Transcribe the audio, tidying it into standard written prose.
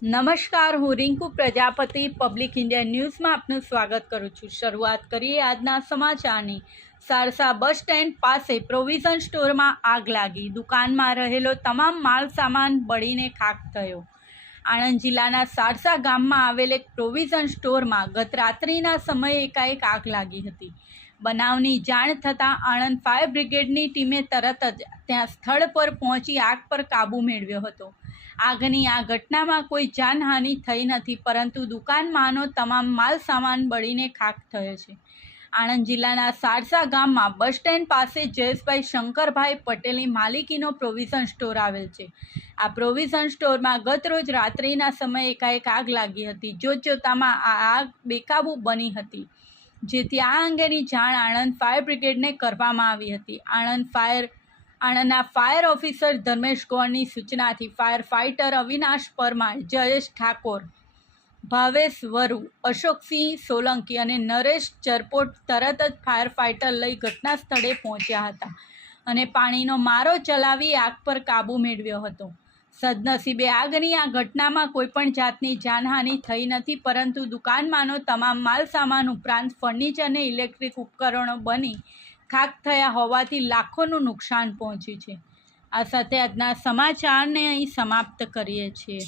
નમસ્કાર, હું Rinku Prajapati public India ન્યૂઝમાં આપનું સ્વાગત કરું છું। શરૂઆત કરીએ આજના સમાચારની। સારસા બસ સ્ટેન્ડ પાસે પ્રોવિઝન સ્ટોરમાં આગ લાગી, દુકાનમાં રહેલો તમામ માલ સામાન બળીને ખાખ થયો। આણંદ જિલ્લાના સારસા ગામમાં આવેલ એક પ્રોવિઝન સ્ટોરમાં ગત રાત્રિના સમયે એકાએક આગ લાગી હતી। બનાવની જાણ થતાં આણંદ ફાયર બ્રિગેડની ટીમે તરત જ ત્યાં સ્થળ પર પહોંચી આગ પર કાબૂ મેળવ્યો હતો। આગની આ ઘટનામાં કોઈ જાનહાનિ થઈ નથી, પરંતુ દુકાનમાંનો તમામ માલ સામાન બળીને ખાખ થયો છે। આણંદ જિલ્લાના સારસા ગામમાં બસ સ્ટેન્ડ પાસે જયેશભાઈ શંકરભાઈ પટેલની માલિકીનો પ્રોવિઝન સ્ટોર આવેલ છે। આ પ્રોવિઝન સ્ટોરમાં ગતરોજ રાત્રિના સમયે એકાએક આગ લાગી હતી। જોતજોતામાં આ આગ બેકાબૂ બની હતી, જેથી આ અંગેની જાણ આણંદ ફાયર બ્રિગેડને કરવામાં આવી હતી। આણંદના ફાયર ઓફિસર ધર્મેશ ગોળની સૂચનાથી ફાયર ફાઇટર અવિનાશ પરમાર, જયેશ ઠાકોર, ભાવેશ વરુ, અશોકસિંહ સોલંકી અને નરેશ ચરપોટ તરત જ ફાયર ફાઇટર લઈ ઘટના સ્થળે પહોંચ્યા હતા અને પાણીનો મારો ચલાવી આગ પર કાબૂ મેળવ્યો હતો। સદનસીબે આગની આ ઘટનામાં કોઈપણ જાતની જાનહાનિ થઈ નથી, પરંતુ દુકાનમાંનો તમામ માલ સામાન ઉપરાંત ફર્નિચર અને ઇલેક્ટ્રિક ઉપકરણો બની ખાખ થયા હોવાથી લાખોનું નુકસાન પહોંચ્યું છે। આ સાથે આજના સમાચારને અહીં સમાપ્ત કરીએ છીએ।